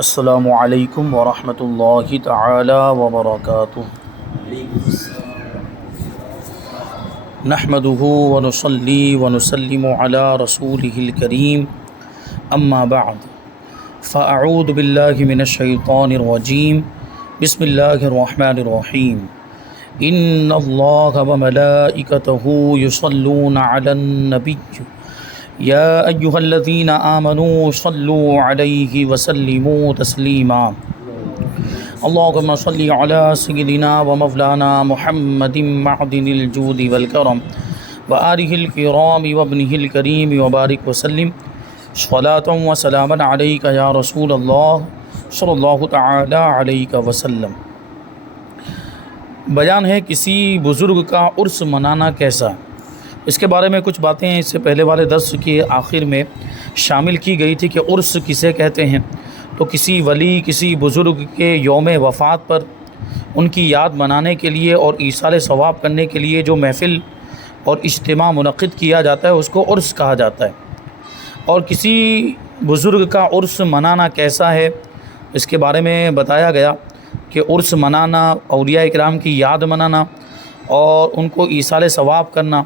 السلام علیکم ورحمۃ اللہ تعالی وبرکاتہ۔ نحمدہ ونصلی ونسلم علی رسولہ الکریم، اما بعد فاعوذ باللہ من الشیطان الرجیم، بسم اللہ الرحمن الرحیم۔ ان اللہ وملائکتہ یصلون علی النبی یا ایہا الذین آمنوا صلوا علیہ وسلموا تسلیما۔ اللہم صلی علی سیدنا ومولانا محمد معدن الجود والکرم وآلہ الکرام وابنہ الکریم وبارک وسلم صلاۃ وسلاما علیک یا رسول اللہ صلی اللہ تعالی علیہ وسلم۔ بیان ہے کسی بزرگ کا عرس منانا کیسا۔ اس کے بارے میں کچھ باتیں اس سے پہلے والے درس کے آخر میں شامل کی گئی تھی کہ عرس کسے کہتے ہیں۔ تو کسی ولی، کسی بزرگ کے یوم وفات پر ان کی یاد منانے کے لیے اور ایصال ثواب کرنے کے لیے جو محفل اور اجتماع منعقد کیا جاتا ہے اس کو عرس کہا جاتا ہے۔ اور کسی بزرگ کا عرس منانا کیسا ہے، اس کے بارے میں بتایا گیا کہ عرس منانا، اولیاء کرام کی یاد منانا اور ان کو ایصال ثواب کرنا،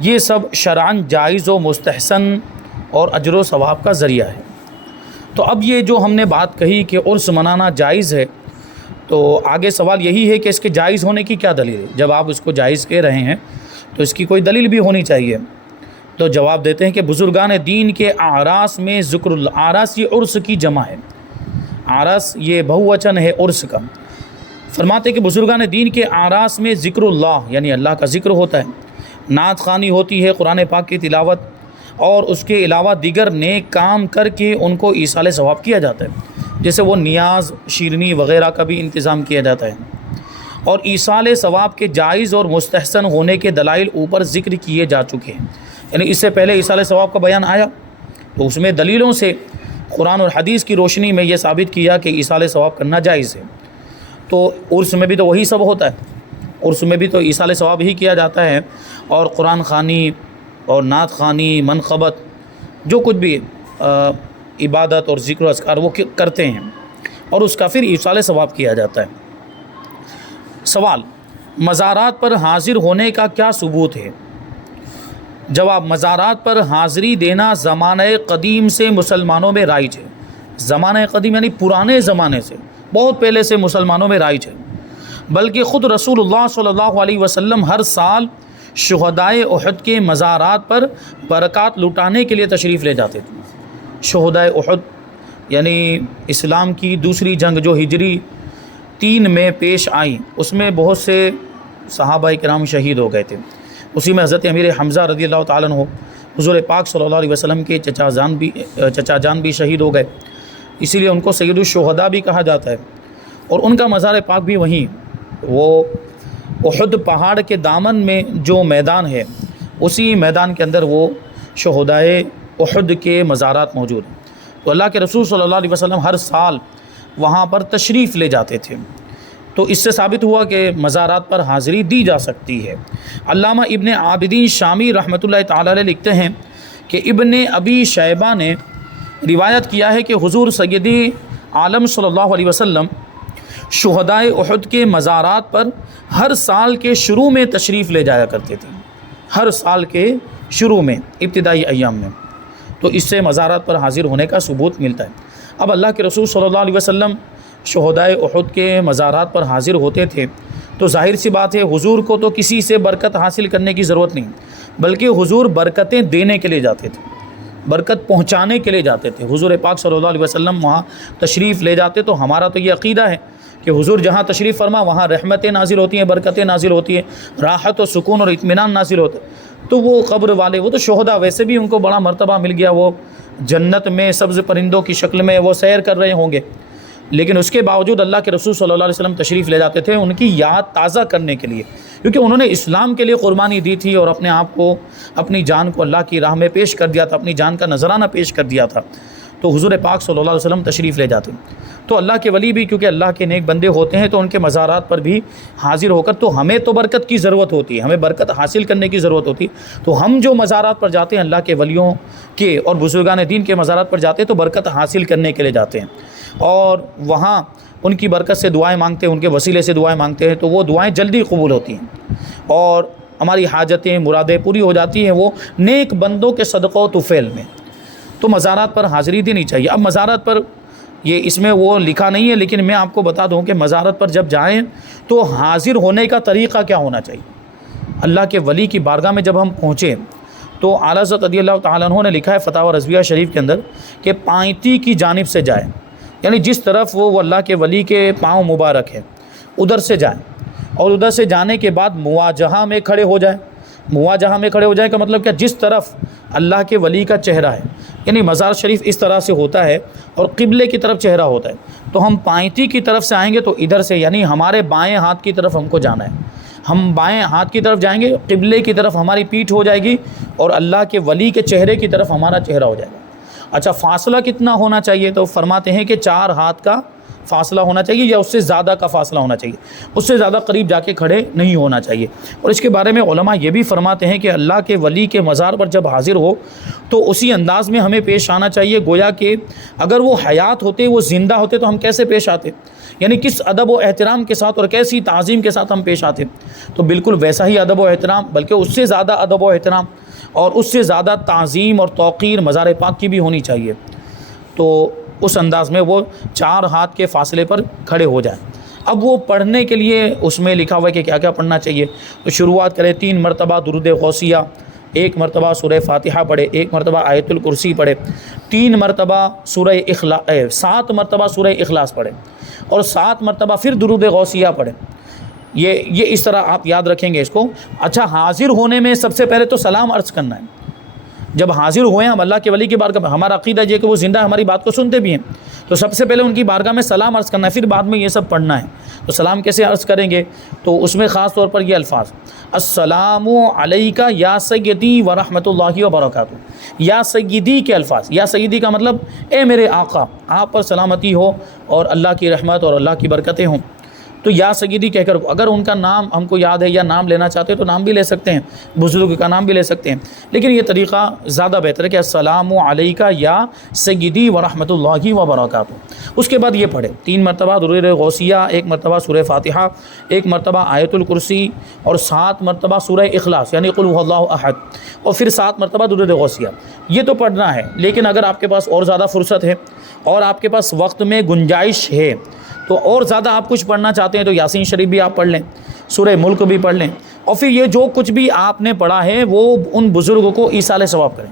یہ سب شرعاً جائز و مستحسن اور اجر و ثواب کا ذریعہ ہے۔ تو اب یہ جو ہم نے بات کہی کہ عرس منانا جائز ہے، تو آگے سوال یہی ہے کہ اس کے جائز ہونے کی کیا دلیل ہے۔ جب آپ اس کو جائز کہہ رہے ہیں تو اس کی کوئی دلیل بھی ہونی چاہیے۔ تو جواب دیتے ہیں کہ بزرگان دین کے اعراس میں ذکر اللہ، اعراس یہ عرس کی جمع ہے، اعراس یہ بہووچن ہے عرس کا۔ فرماتے ہیں کہ بزرگان دین کے اعراس میں ذکر اللہ یعنی اللہ کا ذکر ہوتا ہے، نعت خوانی ہوتی ہے، قرآن پاک کی تلاوت، اور اس کے علاوہ دیگر نیک کام کر کے ان کو ایصال ثواب کیا جاتا ہے، جیسے وہ نیاز، شیرنی وغیرہ کا بھی انتظام کیا جاتا ہے۔ اور ایصال ثواب کے جائز اور مستحسن ہونے کے دلائل اوپر ذکر کیے جا چکے ہیں، یعنی اس سے پہلے ایصال ثواب کا بیان آیا تو اس میں دلیلوں سے قرآن اور حدیث کی روشنی میں یہ ثابت کیا کہ ایصال ثواب کرنا جائز ہے۔ تو عرس میں بھی تو وہی سب ہوتا ہے، عرس میں بھی تو ایصال ثواب ہی کیا جاتا ہے، اور قرآن خوانی اور نعت خوانی، منقبت، جو کچھ بھی عبادت اور ذکر و اذکار وہ کرتے ہیں، اور اس کا پھر ایصال ثواب کیا جاتا ہے۔ سوال، مزارات پر حاضر ہونے کا کیا ثبوت ہے؟ جواب، مزارات پر حاضری دینا زمانہ قدیم سے مسلمانوں میں رائج ہے۔ زمانہ قدیم یعنی پرانے زمانے سے، بہت پہلے سے مسلمانوں میں رائج ہے، بلکہ خود رسول اللہ صلی اللہ علیہ وسلم ہر سال شہدائے احد کے مزارات پر برکات لٹانے کے لیے تشریف لے جاتے تھے۔ شہدائے احد یعنی اسلام کی دوسری جنگ جو ہجری 3 میں پیش آئی، اس میں بہت سے صحابہ کرام شہید ہو گئے تھے۔ اسی میں حضرت امیر حمزہ رضی اللہ تعالیٰ عنہ، حضور پاک صلی اللہ علیہ وسلم کے چچا جان بھی شہید ہو گئے، اسی لیے ان کو سید الشہداء بھی کہا جاتا ہے۔ اور ان کا مزار پاک بھی وہیں، وہ احد پہاڑ کے دامن میں جو میدان ہے، اسی میدان کے اندر وہ شہدائے احد کے مزارات موجود ہیں۔ تو اللہ کے رسول صلی اللہ علیہ وسلم ہر سال وہاں پر تشریف لے جاتے تھے، تو اس سے ثابت ہوا کہ مزارات پر حاضری دی جا سکتی ہے۔ علامہ ابن عابدین شامی رحمۃ اللہ تعالی علیہ لکھتے ہیں کہ ابن ابی شیبہ نے روایت کیا ہے کہ حضور سیدی عالم صلی اللہ علیہ وسلم شہدائے احد کے مزارات پر ہر سال کے شروع میں تشریف لے جایا کرتے تھے، ہر سال کے شروع میں، ابتدائی ایام میں۔ تو اس سے مزارات پر حاضر ہونے کا ثبوت ملتا ہے۔ اب اللہ کے رسول صلی اللہ علیہ وسلم شہدائے احد کے مزارات پر حاضر ہوتے تھے، تو ظاہر سی بات ہے حضور کو تو کسی سے برکت حاصل کرنے کی ضرورت نہیں، بلکہ حضور برکتیں دینے کے لیے جاتے تھے، برکت پہنچانے کے لیے جاتے تھے۔ حضور پاک صلی اللہ علیہ وسلم وہاں تشریف لے جاتے، تو ہمارا تو یہ عقیدہ ہے کہ حضور جہاں تشریف فرما وہاں رحمتیں نازل ہوتی ہیں، برکتیں نازل ہوتی ہیں، راحت و سکون اور اطمینان نازل ہوتا ہے۔ تو وہ قبر والے، وہ تو شہداء ویسے بھی ان کو بڑا مرتبہ مل گیا، وہ جنت میں سبز پرندوں کی شکل میں وہ سیر کر رہے ہوں گے، لیکن اس کے باوجود اللہ کے رسول صلی اللہ علیہ وسلم تشریف لے جاتے تھے ان کی یاد تازہ کرنے کے لیے، کیونکہ انہوں نے اسلام کے لیے قربانی دی تھی اور اپنے آپ کو، اپنی جان کو اللہ کی راہ میں پیش کر دیا تھا، اپنی جان کا نذرانہ پیش کر دیا تھا۔ تو حضور پاک صلی اللہ علیہ وسلم تشریف لے جاتے۔ تو اللہ کے ولی بھی کیونکہ اللہ کے نیک بندے ہوتے ہیں، تو ان کے مزارات پر بھی حاضر ہو کر، تو ہمیں تو برکت کی ضرورت ہوتی ہے، ہمیں برکت حاصل کرنے کی ضرورت ہوتی ہے، تو ہم جو مزارات پر جاتے ہیں اللہ کے ولیوں کے اور بزرگان دین کے مزارات پر جاتے ہیں تو برکت حاصل کرنے کے لیے جاتے ہیں۔ اور وہاں ان کی برکت سے دعائیں مانگتے ہیں، ان کے وسیلے سے دعائیں مانگتے ہیں، تو وہ دعائیں جلدی قبول ہوتی ہیں اور ہماری حاجتیں مرادیں پوری ہو جاتی ہیں، وہ نیک بندوں کے صدقہ و طفیل میں۔ تو مزارات پر حاضری دینی چاہیے۔ اب مزارات پر یہ اس میں وہ لکھا نہیں ہے، لیکن میں آپ کو بتا دوں کہ مزارت پر جب جائیں تو حاضر ہونے کا طریقہ کیا ہونا چاہیے۔ اللہ کے ولی کی بارگاہ میں جب ہم پہنچے تو اعلیٰ حضرت رضی اللہ تعالیٰ عنہ نے لکھا ہے فتاوی رضویہ شریف کے اندر کہ پائنتی کی جانب سے جائیں، یعنی جس طرف وہ اللہ کے ولی کے پاؤں مبارک ہے ادھر سے جائیں، اور ادھر سے جانے کے بعد مواجہہ میں کھڑے ہو جائیں۔ مواجہہ میں کھڑے ہو جائیں کا مطلب کیا، جس طرف اللہ کے ولی کا چہرہ ہے، یعنی مزار شریف اس طرح سے ہوتا ہے اور قبلے کی طرف چہرہ ہوتا ہے، تو ہم پائنتی کی طرف سے آئیں گے تو ادھر سے، یعنی ہمارے بائیں ہاتھ کی طرف ہم کو جانا ہے، ہم بائیں ہاتھ کی طرف جائیں گے، قبلے کی طرف ہماری پیٹھ ہو جائے گی اور اللہ کے ولی کے چہرے کی طرف ہمارا چہرہ ہو جائے گا۔ اچھا فاصلہ کتنا ہونا چاہیے، تو فرماتے ہیں کہ 4 ہاتھ کا فاصلہ ہونا چاہیے یا اس سے زیادہ کا فاصلہ ہونا چاہیے، اس سے زیادہ قریب جا کے کھڑے نہیں ہونا چاہیے۔ اور اس کے بارے میں علماء یہ بھی فرماتے ہیں کہ اللہ کے ولی کے مزار پر جب حاضر ہو تو اسی انداز میں ہمیں پیش آنا چاہیے گویا کہ اگر وہ حیات ہوتے، وہ زندہ ہوتے تو ہم کیسے پیش آتے، یعنی کس ادب و احترام کے ساتھ اور کیسی تعظیم کے ساتھ ہم پیش آتے، تو بالکل ویسا ہی ادب و احترام، بلکہ اس سے زیادہ ادب و احترام اور اس سے زیادہ تعظیم اور توقیر مزار پاک کی بھی ہونی چاہیے۔ تو اس انداز میں وہ 4 ہاتھ کے فاصلے پر کھڑے ہو جائیں۔ اب وہ پڑھنے کے لیے اس میں لکھا ہوا ہے کہ کیا کیا پڑھنا چاہیے، تو شروعات کریں 3 مرتبہ درود غوثیہ، 1 مرتبہ سورہ فاتحہ پڑھے، 1 مرتبہ آیت الکرسی پڑھے، 3 مرتبہ سورہ اخلاص 7 مرتبہ سورہ اخلاص پڑھے اور 7 مرتبہ پھر درود غوثیہ پڑھے۔ یہ اس طرح آپ یاد رکھیں گے اس کو۔ اچھا حاضر ہونے میں سب سے پہلے تو سلام عرض کرنا ہے۔ جب حاضر ہوئے ہم اللہ کے ولی کی بارگاہ میں، ہمارا عقیدہ یہ کہ وہ زندہ ہماری بات کو سنتے بھی ہیں، تو سب سے پہلے ان کی بارگاہ میں سلام عرض کرنا ہے، پھر بعد میں یہ سب پڑھنا ہے۔ تو سلام کیسے عرض کریں گے، تو اس میں خاص طور پر یہ الفاظ السلام علیکہ یا سیدی ورحمۃ اللہ وبرکاتہ، یا سیدی کے الفاظ، یا سیدی کا مطلب اے میرے آقا، آپ پر سلامتی ہو اور اللہ کی رحمت اور اللہ کی برکتیں ہوں۔ تو یا سیدی کہہ کر، اگر ان کا نام ہم کو یاد ہے یا نام لینا چاہتے ہیں تو نام بھی لے سکتے ہیں، بزرگ کا نام بھی لے سکتے ہیں، لیکن یہ طریقہ زیادہ بہتر ہے کہ السلام علیکہ یا سیدی ورحمۃ اللہ وبرکاتہ۔ اس کے بعد یہ پڑھے 3 مرتبہ درود غوثیہ، 1 مرتبہ سورہ فاتحہ، 1 مرتبہ آیت الکرسی اور 7 مرتبہ سورہ اخلاص یعنی قل ھو اللہ احد، اور پھر 7 مرتبہ درود غوثیہ۔ یہ تو پڑھنا ہے، لیکن اگر آپ کے پاس اور زیادہ فرصت ہے اور آپ کے پاس وقت میں گنجائش ہے تو اور زیادہ آپ کچھ پڑھنا چاہتے ہیں تو یاسین شریف بھی آپ پڑھ لیں، سورہ ملک بھی پڑھ لیں، اور پھر یہ جو کچھ بھی آپ نے پڑھا ہے وہ ان بزرگوں کو ایصال ثواب کریں۔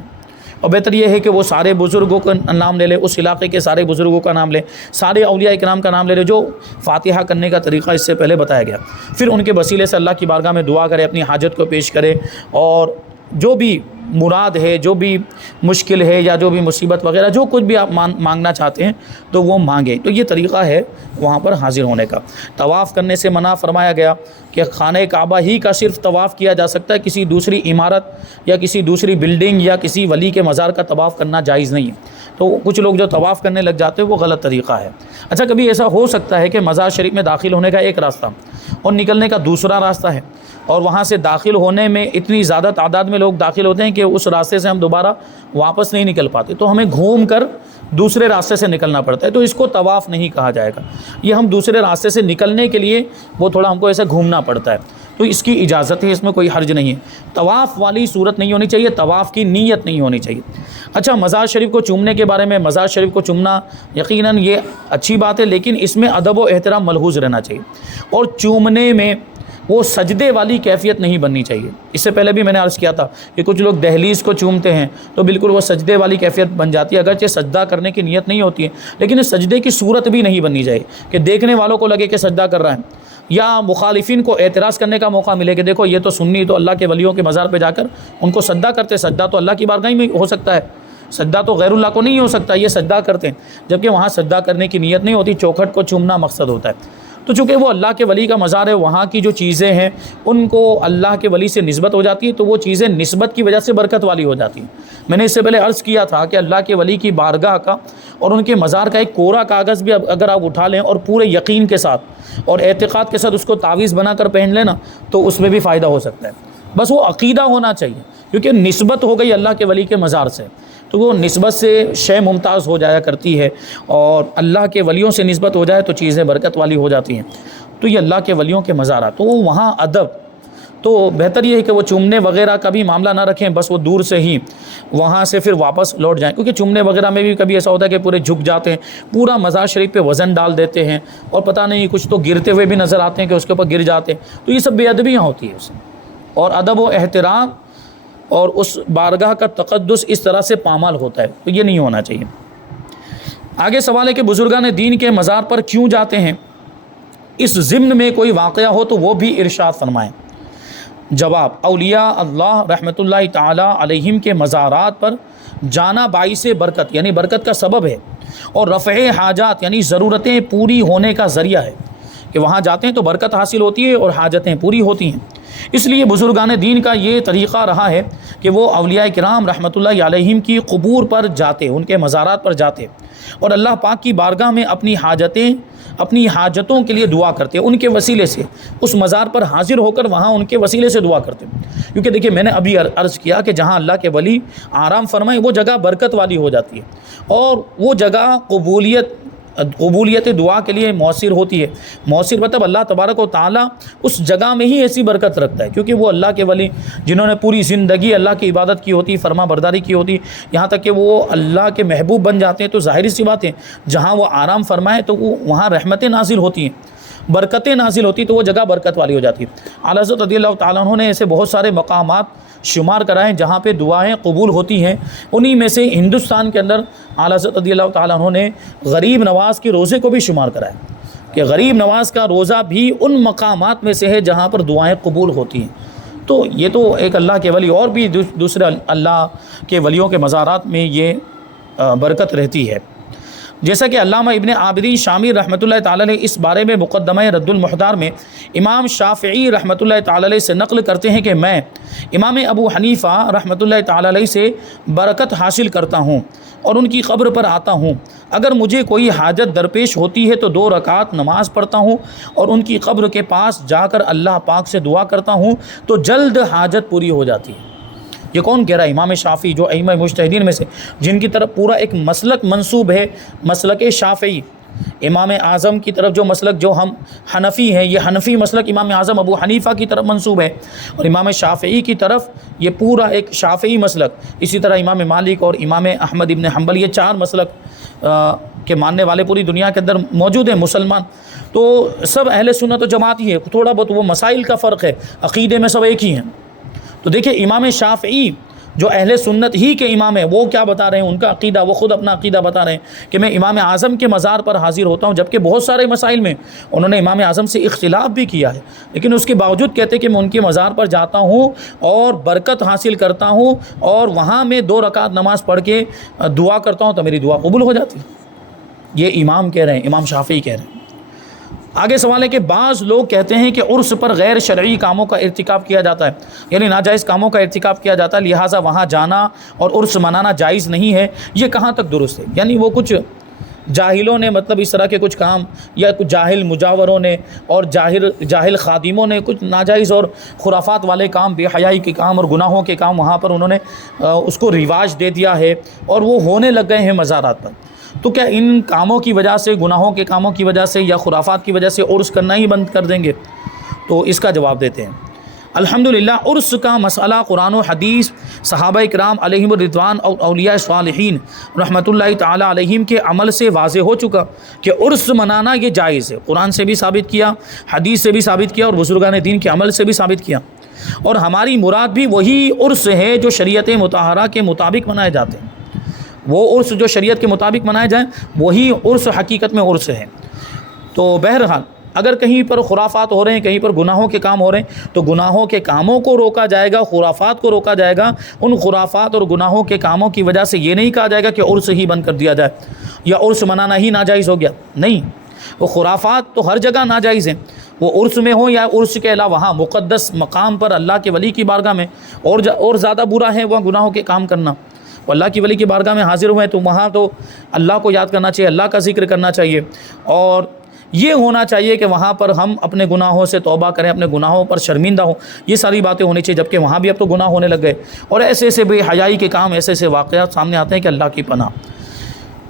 اور بہتر یہ ہے کہ وہ سارے بزرگوں کا نام لے لیں، اس علاقے کے سارے بزرگوں کا نام لیں، سارے اولیاء کرام کا نام لے لیں جو فاتحہ کرنے کا طریقہ اس سے پہلے بتایا گیا، پھر ان کے وسیلے سے اللہ کی بارگاہ میں دعا کرے، اپنی حاجت کو پیش کرے، اور جو بھی مراد ہے، جو بھی مشکل ہے یا جو بھی مصیبت وغیرہ جو کچھ بھی آپ مانگنا چاہتے ہیں تو وہ مانگیں۔ تو یہ طریقہ ہے وہاں پر حاضر ہونے کا۔ طواف کرنے سے منع فرمایا گیا کہ خانہ کعبہ ہی کا صرف طواف کیا جا سکتا ہے، کسی دوسری عمارت یا کسی دوسری بلڈنگ یا کسی ولی کے مزار کا طواف کرنا جائز نہیں ہے۔ تو کچھ لوگ جو طواف کرنے لگ جاتے ہیں وہ غلط طریقہ ہے۔ اچھا کبھی ایسا ہو سکتا ہے کہ مزار شریف میں داخل ہونے کا ایک راستہ اور نکلنے کا دوسرا راستہ ہے، اور وہاں سے داخل ہونے میں اتنی زیادہ تعداد میں لوگ داخل ہوتے ہیں کہ اس راستے سے ہم دوبارہ واپس نہیں نکل پاتے، تو ہمیں گھوم کر دوسرے راستے سے نکلنا پڑتا ہے، تو اس کو طواف نہیں کہا جائے گا۔ یہ ہم دوسرے راستے سے نکلنے کے لیے وہ تھوڑا ہم کو ایسے گھومنا پڑتا ہے، تو اس کی اجازت ہے، اس میں کوئی حرج نہیں ہے۔ طواف والی صورت نہیں ہونی چاہیے، طواف کی نیت نہیں ہونی چاہیے۔ اچھا مزار شریف کو چومنے کے بارے میں، مزار شریف کو چومنا یقیناً یہ اچھی بات ہے، لیکن اس میں ادب و احترام ملحوظ رہنا چاہیے، اور چومنے میں وہ سجدے والی کیفیت نہیں بننی چاہیے۔ اس سے پہلے بھی میں نے عرض کیا تھا کہ کچھ لوگ دہلیز کو چومتے ہیں تو بالکل وہ سجدے والی کیفیت بن جاتی ہے، اگرچہ سجدہ کرنے کی نیت نہیں ہوتی ہے، لیکن اس سجدے کی صورت بھی نہیں بننی چاہیے کہ دیکھنے والوں کو لگے کہ سجدہ کر رہا ہے، یا مخالفین کو اعتراض کرنے کا موقع ملے کہ دیکھو یہ تو سنی تو اللہ کے ولیوں کے مزار پہ جا کر ان کو سجدہ کرتے، سجدہ تو اللہ کی بارگاہ میں ہو سکتا ہے، سجدہ تو غیر اللہ کو نہیں ہو سکتا، یہ سجدہ کرتے ہیں، جبکہ وہاں سجدہ کرنے کی نیت نہیں ہوتی، چوکھٹ کو چومنا مقصد ہوتا ہے۔ تو چونکہ وہ اللہ کے ولی کا مزار ہے، وہاں کی جو چیزیں ہیں ان کو اللہ کے ولی سے نسبت ہو جاتی ہے، تو وہ چیزیں نسبت کی وجہ سے برکت والی ہو جاتی ہیں۔ میں نے اس سے پہلے عرض کیا تھا کہ اللہ کے ولی کی بارگاہ کا اور ان کے مزار کا ایک کوڑا کاغذ بھی اگر آپ اٹھا لیں اور پورے یقین کے ساتھ اور اعتقاد کے ساتھ اس کو تعویذ بنا کر پہن لینا تو اس میں بھی فائدہ ہو سکتا ہے، بس وہ عقیدہ ہونا چاہیے، کیونکہ نسبت ہو گئی اللہ کے ولی کے مزار سے۔ تو وہ نسبت سے شے ممتاز ہو جایا کرتی ہے، اور اللہ کے ولیوں سے نسبت ہو جائے تو چیزیں برکت والی ہو جاتی ہیں۔ تو یہ اللہ کے ولیوں کے مزارات، تو وہاں ادب، تو بہتر یہ ہے کہ وہ چومنے وغیرہ کا بھی معاملہ نہ رکھیں، بس وہ دور سے ہی وہاں سے پھر واپس لوٹ جائیں، کیونکہ چومنے وغیرہ میں بھی کبھی ایسا ہوتا ہے کہ پورے جھک جاتے ہیں، پورا مزار شریف پہ وزن ڈال دیتے ہیں، اور پتہ نہیں کچھ تو گرتے ہوئے بھی نظر آتے ہیں کہ اس کے اوپر گر جاتے ہیں، تو یہ سب بے ادبیاں ہوتی ہیں اس میں، اور ادب و احترام اور اس بارگاہ کا تقدس اس طرح سے پامال ہوتا ہے، تو یہ نہیں ہونا چاہیے۔ آگے سوال ہے کہ بزرگان دین کے مزار پر کیوں جاتے ہیں؟ اس ضمن میں کوئی واقعہ ہو تو وہ بھی ارشاد فرمائیں۔ جواب، اولیاء اللہ رحمۃ اللہ تعالی علیہم کے مزارات پر جانا باعث برکت یعنی برکت کا سبب ہے، اور رفع حاجات یعنی ضرورتیں پوری ہونے کا ذریعہ ہے، کہ وہاں جاتے ہیں تو برکت حاصل ہوتی ہے اور حاجتیں پوری ہوتی ہیں۔ اس لیے بزرگان دین کا یہ طریقہ رہا ہے کہ وہ اولیاء کرام رحمۃ اللہ علیہم کی قبور پر جاتے، ان کے مزارات پر جاتے، اور اللہ پاک کی بارگاہ میں اپنی حاجتوں کے لیے دعا کرتے، ان کے وسیلے سے اس مزار پر حاضر ہو کر وہاں ان کے وسیلے سے دعا کرتے۔ کیونکہ دیکھیں، میں نے ابھی عرض کیا کہ جہاں اللہ کے ولی آرام فرمائیں وہ جگہ برکت والی ہو جاتی ہے، اور وہ جگہ قبولیت دعا کے لیے مؤثر ہوتی ہے۔ مؤثر مطلب اللہ تبارک و تعالیٰ اس جگہ میں ہی ایسی برکت رکھتا ہے، کیونکہ وہ اللہ کے ولی جنہوں نے پوری زندگی اللہ کی عبادت کی ہوتی، فرما برداری کی ہوتی، یہاں تک کہ وہ اللہ کے محبوب بن جاتے ہیں، تو ظاہری سی بات ہے جہاں وہ آرام فرمائے تو وہاں رحمتیں نازل ہوتی ہیں، برکتیں نازل ہوتی، تو وہ جگہ برکت والی ہو جاتی ہے۔ اعلیٰ حضرت رضی اللہ تعالیٰ عنہ نے ایسے بہت سارے مقامات شمار کرائیں جہاں پہ دعائیں قبول ہوتی ہیں، انہی میں سے ہندوستان کے اندر اعلیٰ حضرت رضی اللہ تعالیٰ عنہ نے غریب نواز کے روزے کو بھی شمار کرایا، کہ غریب نواز کا روزہ بھی ان مقامات میں سے ہے جہاں پر دعائیں قبول ہوتی ہیں۔ تو یہ تو ایک اللہ کے ولی، اور بھی دوسرے اللہ کے ولیوں کے مزارات میں یہ برکت رہتی ہے۔ جیسا کہ علامہ ابن عابدین شامی رحمۃ اللہ تعالی علیہ اس بارے میں مقدمہ رد المحتار میں امام شافعی رحمۃ اللہ تعالی علیہ سے نقل کرتے ہیں کہ میں امام ابو حنیفہ رحمۃ اللہ تعالی علیہ سے برکت حاصل کرتا ہوں اور ان کی قبر پر آتا ہوں، اگر مجھے کوئی حاجت درپیش ہوتی ہے تو 2 رکعت نماز پڑھتا ہوں اور ان کی قبر کے پاس جا کر اللہ پاک سے دعا کرتا ہوں تو جلد حاجت پوری ہو جاتی ہے۔ یہ کون کہہ رہا ہے؟ امام شافعی، جو ائمہ مجتہدین میں سے جن کی طرف پورا ایک مسلک منسوب ہے، مسلک شافعی۔ امام اعظم کی طرف جو مسلک، جو ہم حنفی ہیں، یہ حنفی مسلک امام اعظم ابو حنیفہ کی طرف منسوب ہے، اور امام شافعی کی طرف یہ پورا ایک شافعی مسلک۔ اسی طرح امام مالک اور امام احمد ابن حنبل، یہ 4 مسلک کے ماننے والے پوری دنیا کے اندر موجود ہیں مسلمان، تو سب اہل سنت و جماعت ہی ہے، تھوڑا بہت وہ مسائل کا فرق ہے، عقیدے میں سب ایک ہی ہیں۔ تو دیکھیں امام شافعی جو اہل سنت ہی کے امام ہیں، وہ کیا بتا رہے ہیں، ان کا عقیدہ، وہ خود اپنا عقیدہ بتا رہے ہیں کہ میں امام اعظم کے مزار پر حاضر ہوتا ہوں، جبکہ بہت سارے مسائل میں انہوں نے امام اعظم سے اختلاف بھی کیا ہے، لیکن اس کے باوجود کہتے کہ میں ان کے مزار پر جاتا ہوں اور برکت حاصل کرتا ہوں، اور وہاں میں 2 رکعت نماز پڑھ کے دعا کرتا ہوں تو میری دعا قبول ہو جاتی ہے۔ یہ امام کہہ رہے ہیں، امام شافعی کہہ رہے ہیں۔ آگے سوال ہے کہ بعض لوگ کہتے ہیں کہ عرس پر غیر شرعی کاموں کا ارتکاب کیا جاتا ہے، یعنی ناجائز کاموں کا ارتکاب کیا جاتا ہے، لہٰذا وہاں جانا اور عرس منانا جائز نہیں ہے، یہ کہاں تک درست ہے؟ یعنی وہ کچھ جاہلوں نے مطلب اس طرح کے کچھ کام، یا کچھ جاہل مجاوروں نے اور جاہل خادموں نے کچھ ناجائز اور خرافات والے کام، بے حیائی کے کام اور گناہوں کے کام وہاں پر انہوں نے اس کو رواج دے دیا ہے، اور وہ ہونے لگ گئے ہیں مزارات پر۔ تو کیا ان کاموں کی وجہ سے، گناہوں کے کاموں کی وجہ سے یا خرافات کی وجہ سے عرس کرنا ہی بند کر دیں گے؟ تو اس کا جواب دیتے ہیں۔ الحمدللہ عرس کا مسئلہ قرآن و حدیث، صحابہ کرام علیہم الرضوان اور اولیاء صالحین رحمۃ اللہ تعالی علیہم کے عمل سے واضح ہو چکا کہ عرس منانا یہ جائز ہے، قرآن سے بھی ثابت کیا، حدیث سے بھی ثابت کیا، اور بزرگان دین کے عمل سے بھی ثابت کیا، اور ہماری مراد بھی وہی عرس ہے جو شریعت مطہرہ کے مطابق منائے جاتے ہیں۔ وہ عرس جو شریعت کے مطابق منائے جائیں وہی عرس حقیقت میں عرس ہے۔ تو بہرحال اگر کہیں پر خرافات ہو رہے ہیں، کہیں پر گناہوں کے کام ہو رہے ہیں، تو گناہوں کے کاموں کو روکا جائے گا، خرافات کو روکا جائے گا۔ ان خرافات اور گناہوں کے کاموں کی وجہ سے یہ نہیں کہا جائے گا کہ عرس ہی بند کر دیا جائے یا عرس منانا ہی ناجائز ہو گیا، نہیں۔ وہ خرافات تو ہر جگہ ناجائز ہیں، وہ عرس میں ہو یا عرس کے علاوہ، وہاں مقدس مقام پر اللہ کے ولی کی بارگاہ میں اور زیادہ برا ہے وہ گناہوں کے کام کرنا۔ وہ اللہ کی ولی کی بارگاہ میں حاضر ہوئے تو وہاں تو اللہ کو یاد کرنا چاہیے، اللہ کا ذکر کرنا چاہیے، اور یہ ہونا چاہیے کہ وہاں پر ہم اپنے گناہوں سے توبہ کریں، اپنے گناہوں پر شرمندہ ہوں، یہ ساری باتیں ہونی چاہیے، جبکہ وہاں بھی اب تو گناہ ہونے لگ گئے اور ایسے ایسے بے حیائی کے کام، ایسے ایسے واقعات سامنے آتے ہیں کہ اللہ کی پناہ۔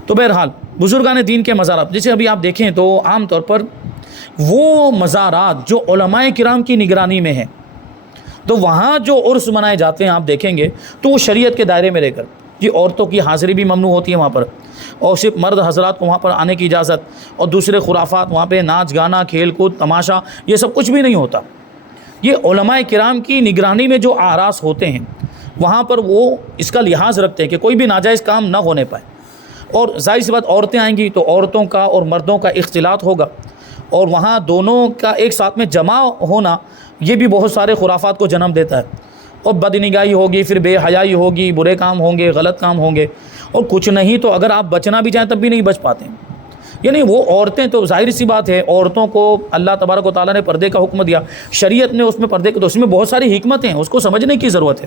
تو بہرحال بزرگان دین کے مزارات، جیسے ابھی آپ دیکھیں تو عام طور پر وہ مزارات جو علماء کرام کی نگرانی میں ہیں، تو وہاں جو عرس منائے جاتے ہیں آپ دیکھیں گے تو وہ شریعت کے دائرے میں رہ کر، یہ عورتوں کی حاضری بھی ممنوع ہوتی ہے وہاں پر، اور صرف مرد حضرات کو وہاں پر آنے کی اجازت، اور دوسرے خرافات وہاں پہ ناچ گانا کھیل کود تماشا یہ سب کچھ بھی نہیں ہوتا۔ یہ علماء کرام کی نگرانی میں جو اعراس ہوتے ہیں وہاں پر وہ اس کا لحاظ رکھتے ہیں کہ کوئی بھی ناجائز کام نہ ہونے پائے، اور ظاہر سی بات عورتیں آئیں گی تو عورتوں کا اور مردوں کا اختلاط ہوگا، اور وہاں دونوں کا ایک ساتھ میں جمع ہونا یہ بھی بہت سارے خرافات کو جنم دیتا ہے، اور بدنگاہی ہوگی، پھر بے حیائی ہوگی، برے کام ہوں گے، غلط کام ہوں گے، اور کچھ نہیں تو اگر آپ بچنا بھی چاہیں تب بھی نہیں بچ پاتے ہیں۔ یعنی وہ عورتیں تو ظاہر سی بات ہے، عورتوں کو اللہ تبارک و تعالیٰ نے پردے کا حکم دیا، شریعت نے اس میں پردے کا، تو اس میں بہت ساری حکمتیں ہیں، اس کو سمجھنے کی ضرورت ہے۔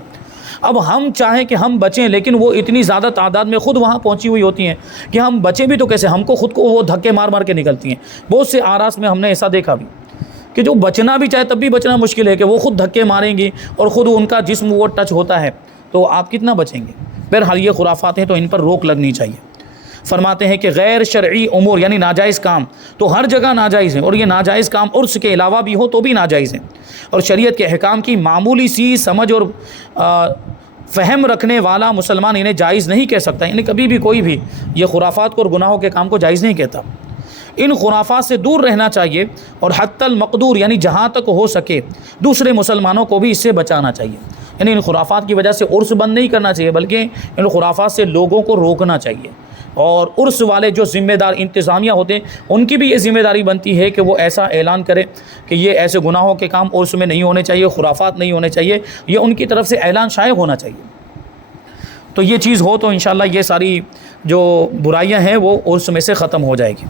اب ہم چاہیں کہ ہم بچیں، لیکن وہ اتنی زیادہ تعداد میں خود وہاں پہنچی ہوئی ہوتی ہیں کہ ہم بچیں بھی تو کیسے، ہم کو خود کو وہ دھکے مار مار کے نکلتی ہیں۔ بہت سے آراس میں ہم نے ایسا دیکھا بھی کہ جو بچنا بھی چاہے تب بھی بچنا مشکل ہے، کہ وہ خود دھکے ماریں گی اور خود ان کا جسم وہ ٹچ ہوتا ہے، تو آپ کتنا بچیں گے؟ بہرحال یہ خرافات ہیں تو ان پر روک لگنی چاہیے۔ فرماتے ہیں کہ غیر شرعی امور یعنی ناجائز کام تو ہر جگہ ناجائز ہیں، اور یہ ناجائز کام عرس کے علاوہ بھی ہو تو بھی ناجائز ہیں، اور شریعت کے احکام کی معمولی سی سمجھ اور فہم رکھنے والا مسلمان انہیں جائز نہیں کہہ سکتا، یعنی کبھی بھی کوئی بھی یہ خرافات کو اور گناہوں کے کام کو جائز نہیں کہتا۔ ان خرافات سے دور رہنا چاہیے، اور حتی المقدور یعنی جہاں تک ہو سکے دوسرے مسلمانوں کو بھی اس سے بچانا چاہیے، یعنی ان خرافات کی وجہ سے عرس بند نہیں کرنا چاہیے، بلکہ ان خرافات سے لوگوں کو روکنا چاہیے، اور عرس والے جو ذمہ دار انتظامیہ ہوتے ہیں ان کی بھی یہ ذمہ داری بنتی ہے کہ وہ ایسا اعلان کرے کہ یہ ایسے گناہوں کے کام عرس میں نہیں ہونے چاہیے، خرافات نہیں ہونے چاہیے، یہ ان کی طرف سے اعلان شائع ہونا چاہیے۔ تو یہ چیز ہو تو انشاءاللہ یہ ساری جو برائیاں ہیں وہ عرس میں سے ختم ہو جائے گی۔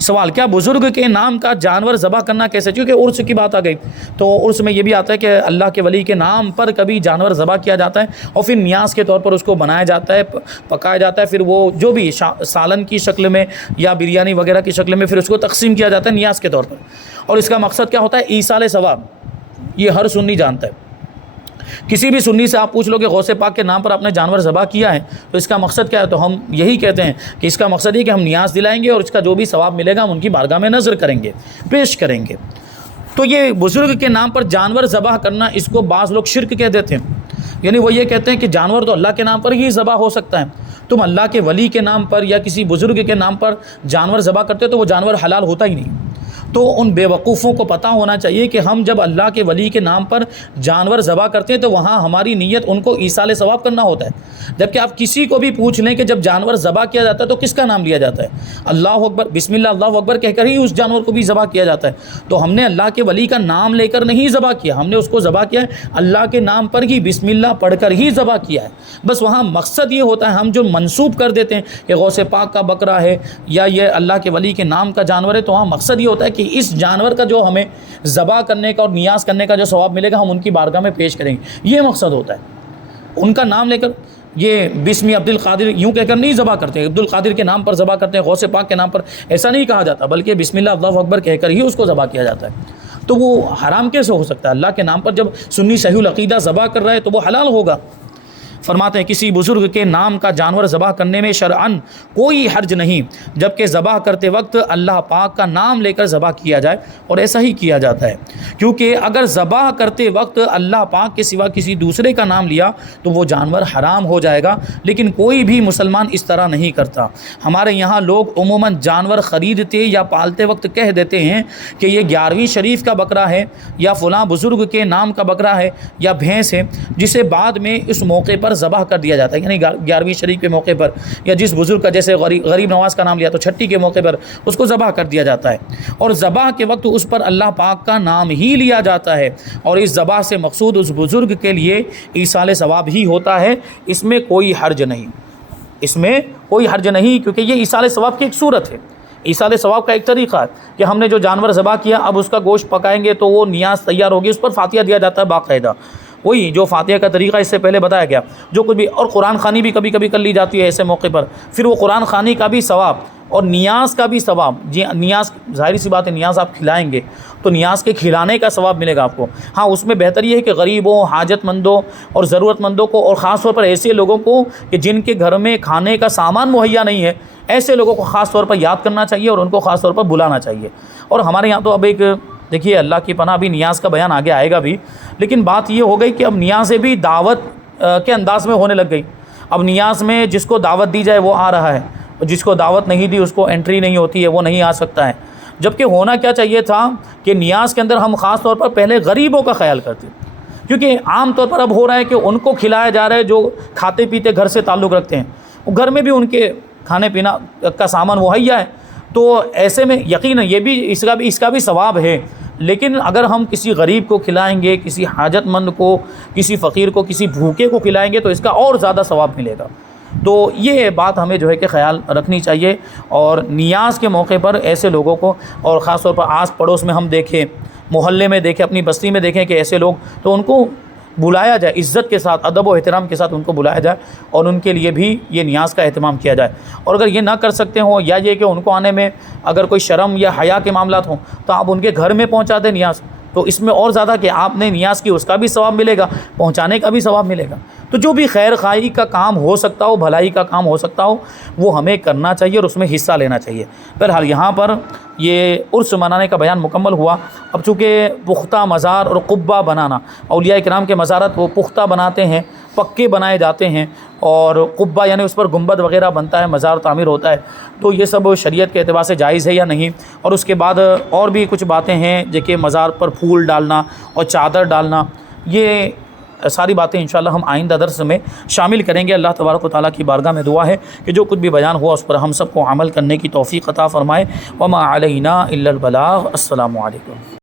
سوال، کیا بزرگ کے نام کا جانور ذبح کرنا کیسے؟ چونکہ عرس کی بات آ گئی تو عرس میں یہ بھی آتا ہے کہ اللہ کے ولی کے نام پر کبھی جانور ذبح کیا جاتا ہے، اور پھر نیاز کے طور پر اس کو بنایا جاتا ہے، پکایا جاتا ہے، پھر وہ جو بھی سالن کی شکل میں یا بریانی وغیرہ کی شکل میں پھر اس کو تقسیم کیا جاتا ہے نیاز کے طور پر، اور اس کا مقصد کیا ہوتا ہے؟ ایصال ثواب۔ یہ ہر سنی جانتا ہے، کسی بھی سنی سے آپ پوچھ لو کہ غوث پاک کے نام پر آپ نے جانور ذبح کیا ہے تو اس کا مقصد کیا ہے، تو ہم یہی کہتے ہیں کہ اس کا مقصد یہ کہ ہم نیاز دلائیں گے، اور اس کا جو بھی ثواب ملے گا ہم ان کی بارگاہ میں نذر کریں گے، پیش کریں گے۔ تو یہ بزرگ کے نام پر جانور ذبح کرنا، اس کو بعض لوگ شرک کہہ دیتے ہیں، یعنی وہ یہ کہتے ہیں کہ جانور تو اللہ کے نام پر ہی ذبح ہو سکتا ہے، تم اللہ کے ولی کے نام پر یا کسی بزرگ کے نام پر جانور ذبح کرتے تو وہ جانور حلال ہوتا ہی نہیں۔ تو ان بے وقوفوں کو پتہ ہونا چاہیے کہ ہم جب اللہ کے ولی کے نام پر جانور ذبح کرتے ہیں تو وہاں ہماری نیت ان کو ایصال ثواب کرنا ہوتا ہے، جبکہ آپ کسی کو بھی پوچھ لیں کہ جب جانور ذبح کیا جاتا ہے تو کس کا نام لیا جاتا ہے؟ اللہ اکبر، بسم اللہ اللہ اکبر کہہ کر ہی اس جانور کو بھی ذبح کیا جاتا ہے۔ تو ہم نے اللہ کے ولی کا نام لے کر نہیں ذبح کیا، ہم نے اس کو ذبح کیا ہے اللہ کے نام پر ہی، بسم اللہ پڑھ کر ہی ذبح کیا ہے۔ بس وہاں مقصد یہ ہوتا ہے، ہم جو منسوب کر دیتے ہیں کہ غوث پاک کا بکرا ہے یا یہ اللہ کے ولی کے نام کا جانور ہے، تو وہاں مقصد یہ ہوتا ہے کہ اس جانور کا جو ہمیں ذبح کرنے کا اور نیاز کرنے کا جو ثواب ملے گا ہم ان کی بارگاہ میں پیش کریں گے، یہ مقصد ہوتا ہے۔ ان کا نام لے کر یہ بسم عبد القادر یوں کہہ کر نہیں ذبح کرتے، عبد القادر کے نام پر ذبح کرتے ہیں، غوث پاک کے نام پر ایسا نہیں کہا جاتا، بلکہ بسم اللہ اللہ اکبر کہہ کر ہی اس کو ذبح کیا جاتا ہے۔ تو وہ حرام کیسے ہو سکتا ہے؟ اللہ کے نام پر جب سنی صحیح العقیدہ ذبح کر رہا ہے تو وہ حلال ہوگا۔ فرماتے ہیں کسی بزرگ کے نام کا جانور ذبح کرنے میں شرعاً کوئی حرج نہیں، جبکہ ذبح کرتے وقت اللہ پاک کا نام لے کر ذبح کیا جائے، اور ایسا ہی کیا جاتا ہے، کیونکہ اگر ذبح کرتے وقت اللہ پاک کے سوا کسی دوسرے کا نام لیا تو وہ جانور حرام ہو جائے گا، لیکن کوئی بھی مسلمان اس طرح نہیں کرتا۔ ہمارے یہاں لوگ عموماً جانور خریدتے یا پالتے وقت کہہ دیتے ہیں کہ یہ 11ویں شریف کا بکرا ہے یا فلاں بزرگ کے نام کا بکرا ہے یا بھینس ہے، جسے بعد میں اس موقع پر ذبح کر دیا جاتا ہے، یعنی 11ویں شریف کے موقع پر، یا جس بزرگ کا جیسے غریب نواز کا نام لیا تو چھٹی کے موقع پر اس کو ذبح کر دیا جاتا ہے، اور ذبح کے وقت اس پر اللہ پاک کا نام ہی لیا جاتا ہے، اور اس ذبح سے مقصود اس بزرگ کے لیے ایصال ثواب ہی ہوتا ہے۔ اس میں کوئی حرج نہیں، اس میں کوئی حرج نہیں، کیونکہ یہ ایصال ثواب کی ایک صورت ہے، ایصال ثواب کا ایک طریقہ ہے کہ ہم نے جو جانور ذبح کیا اب اس کا گوشت پکائیں گے تو وہ نیاز تیار ہوگی، اس پر فاتحہ دیا جاتا ہے باقاعدہ، وہی جو فاتحہ کا طریقہ اس سے پہلے بتایا گیا، جو کچھ بھی، اور قرآن خوانی بھی کبھی کبھی کر لی جاتی ہے ایسے موقع پر، پھر وہ قرآن خوانی کا بھی ثواب اور نیاز کا بھی ثواب. جی نیاز ظاہری سی بات ہے، نیاز آپ کھلائیں گے تو نیاز کے کھلانے کا ثواب ملے گا آپ کو. ہاں اس میں بہتر یہ ہے کہ غریبوں، حاجت مندوں اور ضرورت مندوں کو، اور خاص طور پر ایسے لوگوں کو کہ جن کے گھر میں کھانے کا سامان مہیا نہیں ہے، ایسے لوگوں کو خاص طور پر یاد کرنا چاہیے اور ان کو خاص طور پر بلانا چاہیے. اور ہمارے یہاں تو اب ایک دیکھیے اللہ کی پناہ، ابھی نیاز کا بیان آگے آئے گا بھی، لیکن بات یہ ہو گئی کہ اب نیازیں بھی دعوت کے انداز میں ہونے لگ گئی. اب نیاز میں جس کو دعوت دی جائے وہ آ رہا ہے، جس کو دعوت نہیں دی اس کو انٹری نہیں ہوتی ہے، وہ نہیں آ سکتا ہے. جبکہ ہونا کیا چاہیے تھا کہ نیاز کے اندر ہم خاص طور پر پہلے غریبوں کا خیال کرتے، کیونکہ عام طور پر اب ہو رہا ہے کہ ان کو کھلایا جا رہا ہے جو کھاتے پیتے گھر سے تعلق رکھتے ہیں، وہ گھر میں بھی ان کے کھانے پینا کا سامان مہیا ہے. تو ایسے میں یقیناً یہ بھی اس کا بھی ثواب ہے. لیکن اگر ہم کسی غریب کو کھلائیں گے، کسی حاجت مند کو، کسی فقیر کو، کسی بھوکے کو کھلائیں گے تو اس کا اور زیادہ ثواب ملے گا. تو یہ بات ہمیں جو ہے کہ خیال رکھنی چاہیے. اور نیاز کے موقع پر ایسے لوگوں کو، اور خاص طور پر آس پڑوس میں ہم دیکھیں، محلے میں دیکھیں، اپنی بستی میں دیکھیں کہ ایسے لوگ، تو ان کو بلایا جائے، عزت کے ساتھ، ادب و احترام کے ساتھ ان کو بلایا جائے اور ان کے لیے بھی یہ نیاز کا اہتمام کیا جائے. اور اگر یہ نہ کر سکتے ہوں، یا یہ کہ ان کو آنے میں اگر کوئی شرم یا حیا کے معاملات ہوں، تو آپ ان کے گھر میں پہنچا دیں نیاز. تو اس میں اور زیادہ کہ آپ نے نیاز کی اس کا بھی ثواب ملے گا، پہنچانے کا بھی ثواب ملے گا. تو جو بھی خیر خواہی کا کام ہو سکتا ہو، بھلائی کا کام ہو سکتا ہو، وہ ہمیں کرنا چاہیے اور اس میں حصہ لینا چاہیے. بہرحال یہاں پر یہ عرس منانے کا بیان مکمل ہوا. اب چونکہ پختہ مزار اور قبہ بنانا، اولیاء کرام کے مزارات وہ پختہ بناتے ہیں، پکے بنائے جاتے ہیں، اور قبہ یعنی اس پر گنبد وغیرہ بنتا ہے، مزار تعمیر ہوتا ہے. تو یہ سب شریعت کے اعتبار سے جائز ہے یا نہیں. اور اس کے بعد اور بھی کچھ باتیں ہیں جو کہ مزار پر پھول ڈالنا اور چادر ڈالنا، یہ ساری باتیں انشاءاللہ ہم آئندہ درس میں شامل کریں گے. اللہ تبارک و تعالیٰ کی بارگاہ میں دعا ہے کہ جو کچھ بھی بیان ہوا اس پر ہم سب کو عمل کرنے کی توفیق عطا فرمائے. وما علینا الا البلاغ. السلام علیکم.